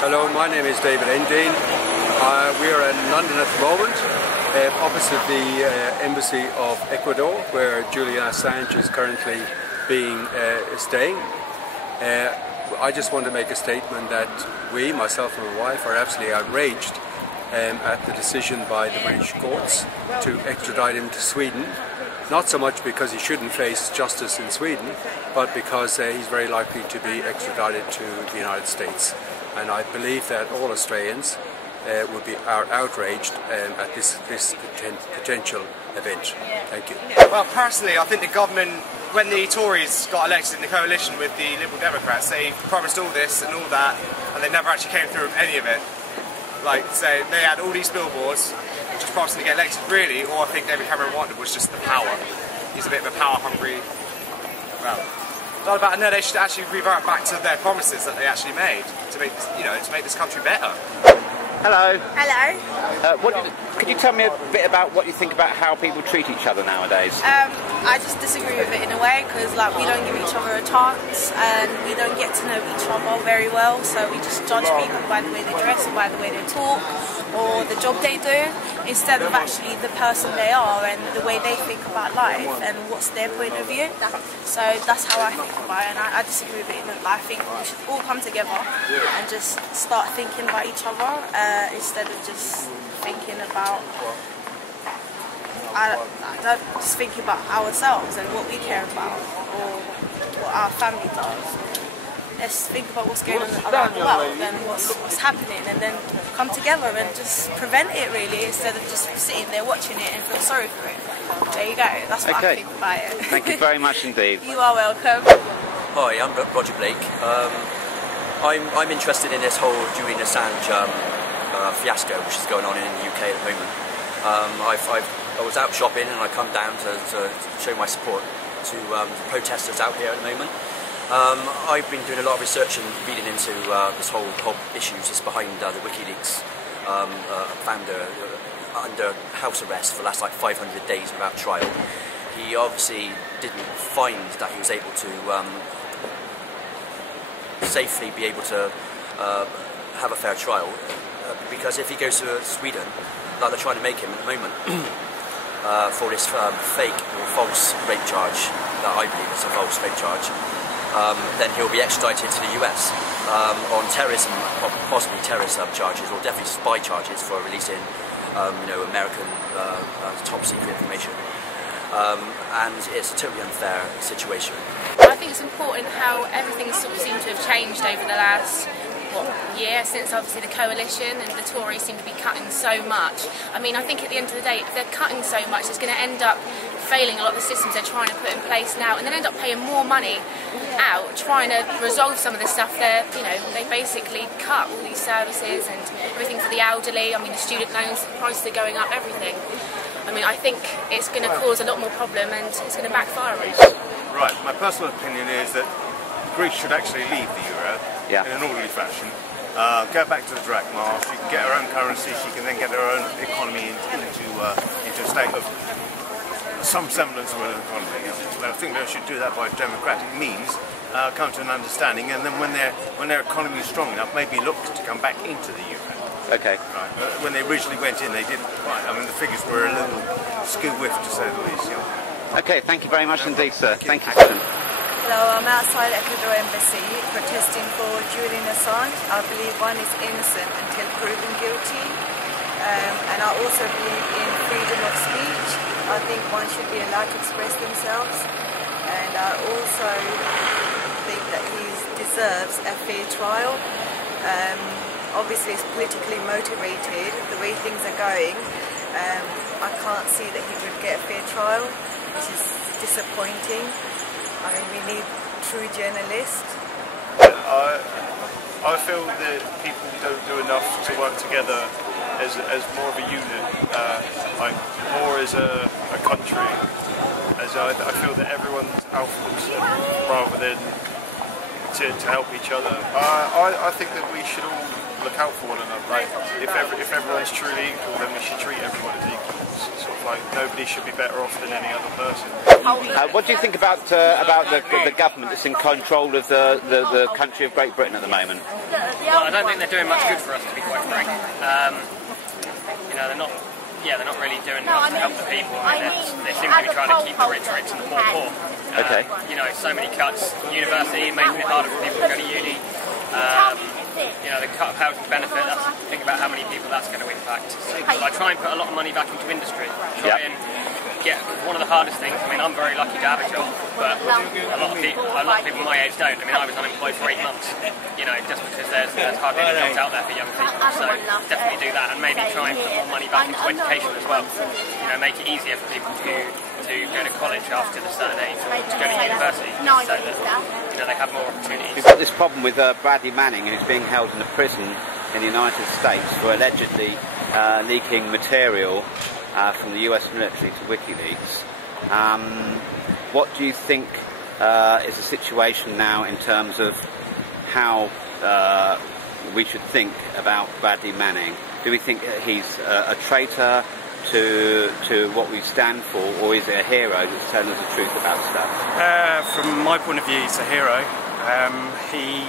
Hello, my name is David Endine. We are in London at the moment, opposite the Embassy of Ecuador, where Julian Assange is currently staying. I just want to make a statement that we, myself and my wife, are absolutely outraged at the decision by the British courts to extradite him to Sweden. Not so much because he shouldn't face justice in Sweden, but because he's very likely to be extradited to the United States. And I believe that all Australians are outraged at this potential event. Thank you. Well, personally, I think the government, when the Tories got elected in the coalition with the Liberal Democrats, they promised all this and all that, and they never actually came through with any of it. Like, say, they had all these billboards, just promising to get elected. Really, all I think David Cameron wanted was just the power. He's a bit of a power-hungry, well, not about. No, they should actually revert back to their promises that they actually made to make, to make this country better. Hello. Hello. Could you tell me a bit about what you think about how people treat each other nowadays? I just disagree with it in a way, because we don't give each other a chance and we don't get to know each other very well, so we just judge people by the way they dress or by the way they talk or the job they do, instead of actually the person they are and the way they think about life and what's their point of view. So that's how I think about it, and I disagree with it. I think we should all come together and just start thinking about each other instead of just thinking about just thinking about ourselves and what we care about or what our family does. Let's think about what's going on around the world and what's happening, and then come together and just prevent it, really, instead of just sitting there watching it and feel sorry for it. There you go, that's what I think about it. Thank you very much indeed. You are welcome. Hi, I'm Roger Blake. I'm interested in this whole Julian Assange fiasco which is going on in the UK at the moment. I was out shopping and I come down to show my support to the protesters out here at the moment. I've been doing a lot of research and reading into this whole issues that's behind the WikiLeaks founder under house arrest for the last 500 days without trial. He obviously didn't find that he was able to safely be able to have a fair trial, because if he goes to Sweden, like they're trying to make him at the moment, for this fake or false rape charge, that I believe is a false rape charge, then he'll be extradited to the US on terrorism, possibly terrorism charges, or definitely spy charges for releasing American top secret information. And it's a totally unfair situation. I think it's important how everything sort of seems to have changed over the last year, since obviously the coalition and the Tories seem to be cutting so much. I mean, I think at the end of the day, if they're cutting so much, it's going to end up failing a lot of the systems they're trying to put in place now, and then end up paying more money out trying to resolve some of the stuff they basically cut all these services and everything for the elderly. I mean, the student loans, the prices are going up, everything. I mean, I think it's going to cause a lot more problem and it's going to backfire on us. Right, my personal opinion is that Greece should actually leave the euro in an orderly fashion. Go back to the drachma. She can get her own currency. She can then get her own economy into a state of some semblance of an economy. I think they should do that by democratic means. Come to an understanding, and then when their economy is strong enough, maybe look to come back into the euro. Okay. Right. When they originally went in, they didn't quite. I mean, the figures were a little skew-whiffed, to say the least. Okay, thank you very much indeed, sir. Thank you. Hello, I'm outside Ecuador Embassy protesting for Julian Assange. I believe one is innocent until proven guilty, and I also believe in freedom of speech. I think one should be allowed to express themselves, and I also think that he deserves a fair trial. Obviously it's politically motivated, the way things are going. I can't see that he would get a fair trial, which is disappointing. I mean, we need true journalists. I feel that people don't do enough to work together as more of a unit, more as a country. As I feel that everyone's out for themselves rather than to help each other. I think that we should all look out for one another. If everyone's truly equal, then we should treat everyone as equals. Sort of nobody should be better off than any other person. What do you think about the government that's in control of the country of Great Britain at the moment? Well, I don't think they're doing much good for us, to be quite frank. You know, they're not really doing much to help the people. I mean, they seem to be trying to keep the rich rich and the poor poor. Okay. You know, so many cuts. University, making it harder for people to go to uni. You know, the cut of housing benefit, think about how many people that's going to impact. So I try and put a lot of money back into industry. Try and get one of the hardest things. I mean, I'm very lucky to have a job, but a lot of people my age don't. I mean, I was unemployed for 8 months, you know, just because there's hardly any jobs out there for young people. So definitely do that, and maybe try and put more money back into education as well. You know, make it easier for people to go to college after a certain age, or to go to university, so that, you know, they have more opportunities. We've got this problem with Bradley Manning, who's being held in a prison in the United States for allegedly leaking material from the US military to WikiLeaks. What do you think is the situation now in terms of how we should think about Bradley Manning? Do we think he's a traitor to what we stand for, or is it a hero that's telling us the truth about stuff? From my point of view, he's a hero. He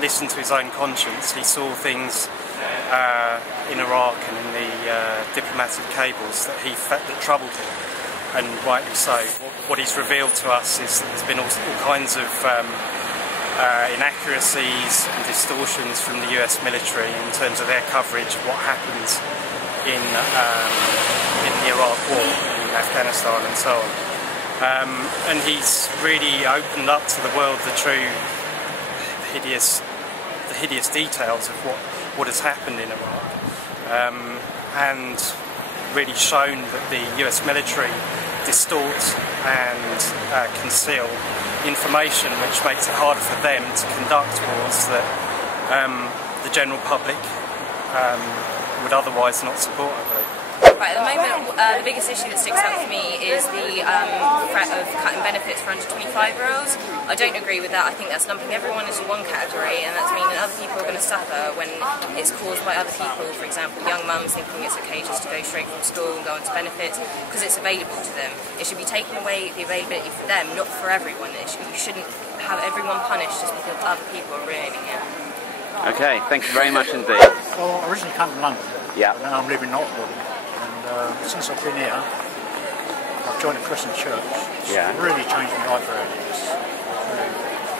listened to his own conscience. He saw things in Iraq and in the diplomatic cables that troubled him, and rightly so. What he's revealed to us is that there's been all kinds of inaccuracies and distortions from the US military in terms of their coverage of what happens in the Iraq war, in Afghanistan and so on. And he's really opened up to the world the true, the hideous details of what has happened in Iraq, and really shown that the US military distort and conceal information, which makes it harder for them to conduct wars that the general public would otherwise not support, I believe. Right, at the moment, the biggest issue that sticks out for me is the threat of cutting benefits for under 25-year-olds. I don't agree with that. I think that's lumping everyone into one category, and that's meaning other people are going to suffer when it's caused by other people. For example, young mums thinking it's okay just to go straight from school and go into benefits because it's available to them. It should be taking away the availability for them, not for everyone. You shouldn't have everyone punished just because other people are ruining it. Okay, thank you very much indeed. Well, I originally come from London, yeah. And now I'm living in Oxford. Since I've been here, I've joined a Christian church. It's really changed my life over the years.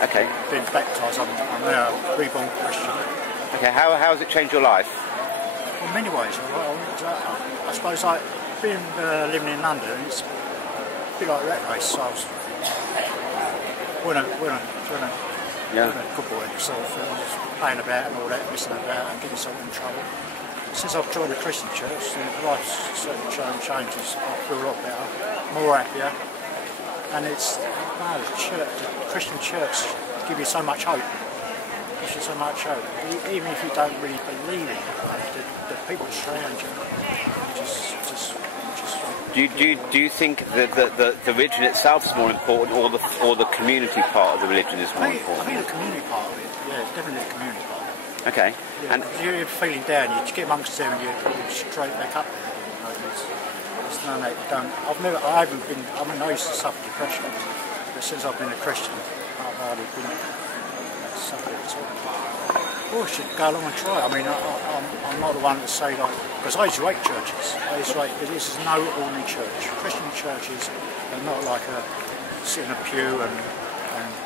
Okay. Been baptised, I'm now a reborn Christian. Okay, how has it changed your life? In many ways. I suppose like being living in London, it's a bit like a rat race. So I was when a good boy myself, just playing about and all that, messing about and getting myself in trouble. Since I've joined a Christian church, life's certainly shown changes. I feel a lot better, more happier, and it's the Christian church gives you so much hope. Gives you so much hope, even if you don't really believe in it. The people surround you just. Do you think that the religion itself is more important, or the community part of the religion is more important? I think the community part of it, yeah, definitely the community part. Okay. Yeah, and you're feeling down, you get amongst them and you're straight back up there. You know, there's none that you don't. I used to suffer depression, but since I've been a Christian, I've hardly been suffering at all. I should go along and try. I mean, I'm not the one to say like, because I used to hate churches. This is no ordinary church. Christian churches are not like sit in a pew and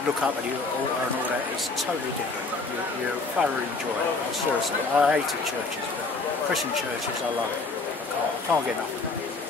look up at you and all that. It's totally different. You thoroughly enjoy it. Seriously, I hated churches, but Christian churches I love it. I can't get enough of them.